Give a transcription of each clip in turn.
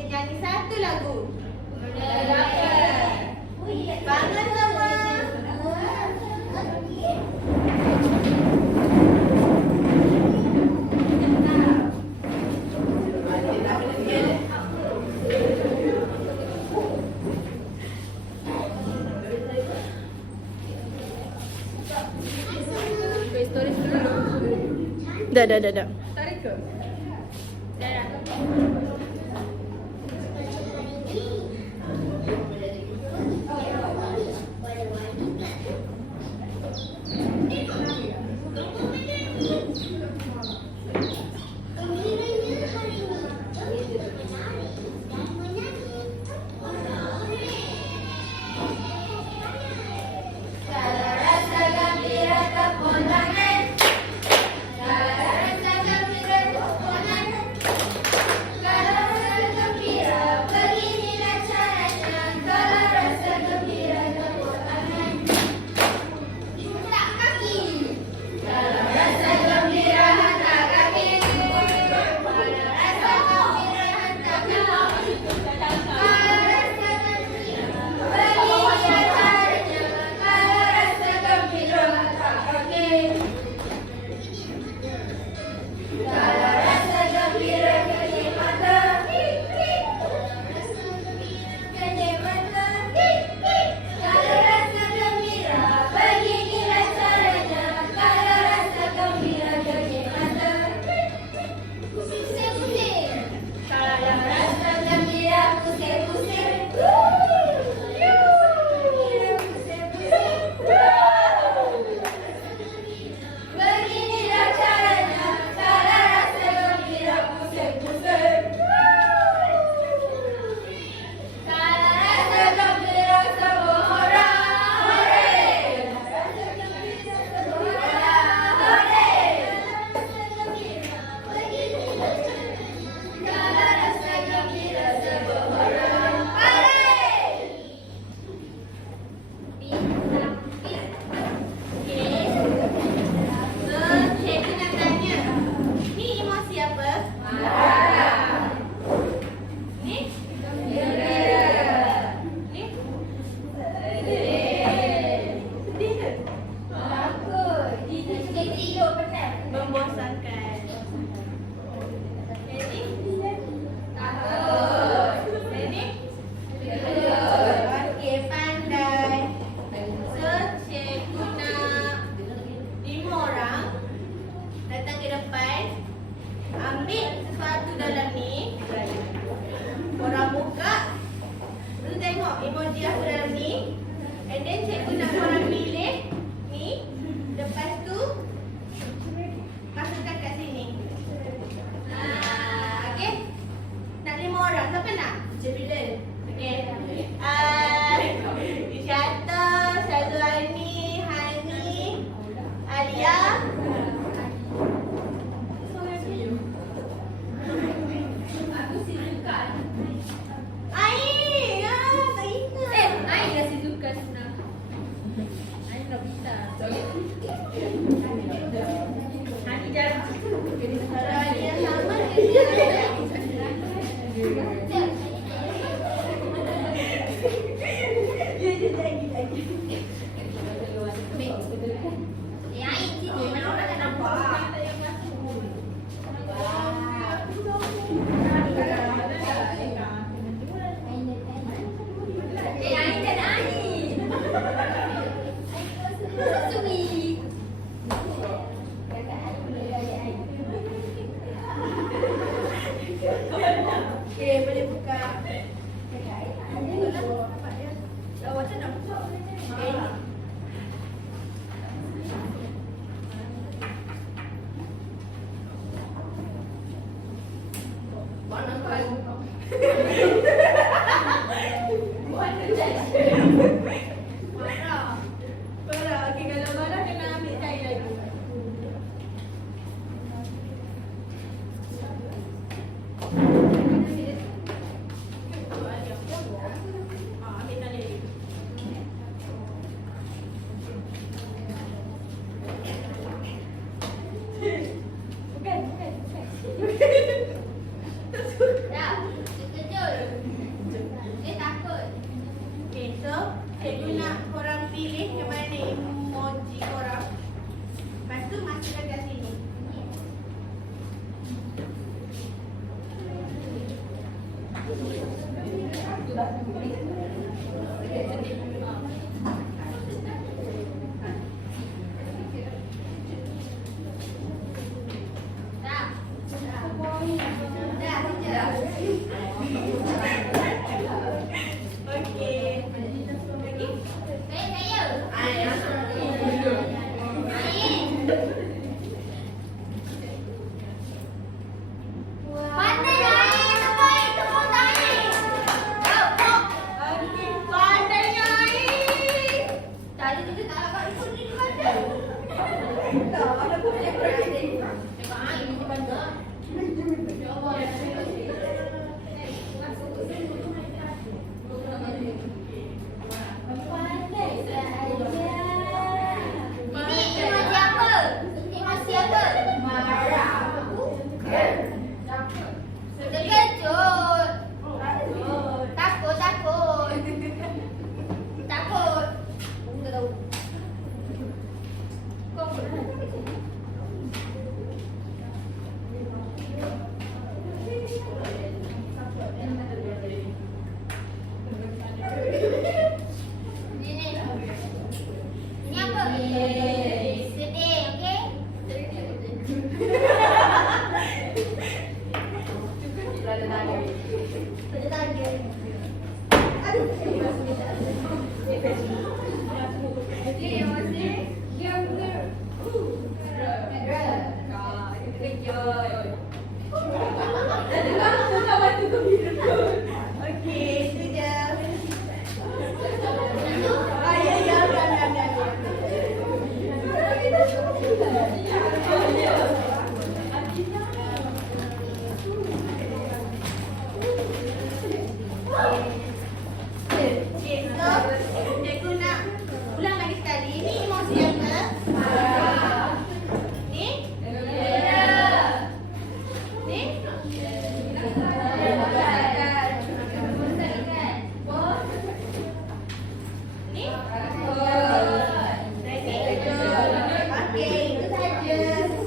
kita nyanyi satu lagu. Bangun semua. Dah. Tarik ke? Dah. Membosankan. Ini takut. Ini okey, pandai. So, cikgu nak 5 orang datang ke depan, ambil sesuatu dalam ni, korang buka, terus tengok emoji apa dalam ni, and then cikgu nak korang pilih ni, lepas tu masukkan kat sini. Okey. Nak 5 orang. Siapa nak? Cik Bilal. Okey. Isyata, Syazwani, Hani, Alia. Aku si Zuka. Ai, tak ingat. Ai dah si Zuka sebenarnya. Ai Nobita. Hani jarang. Hari yang sama dia. Okey, boleh buka. Okey. Lagi? Okey, pandai naik. Takut, takut. Takut. Ini apa? Sedih, okey? Okey, itu je. Ah, ya, ya, ya. Okey, so cikgu nak ulang lagi sekali. Ini emosi yang ke? Ni? Ni? Ni? Okey, itu saja.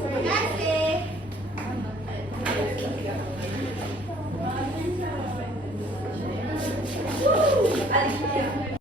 Terima kasih. Alicia.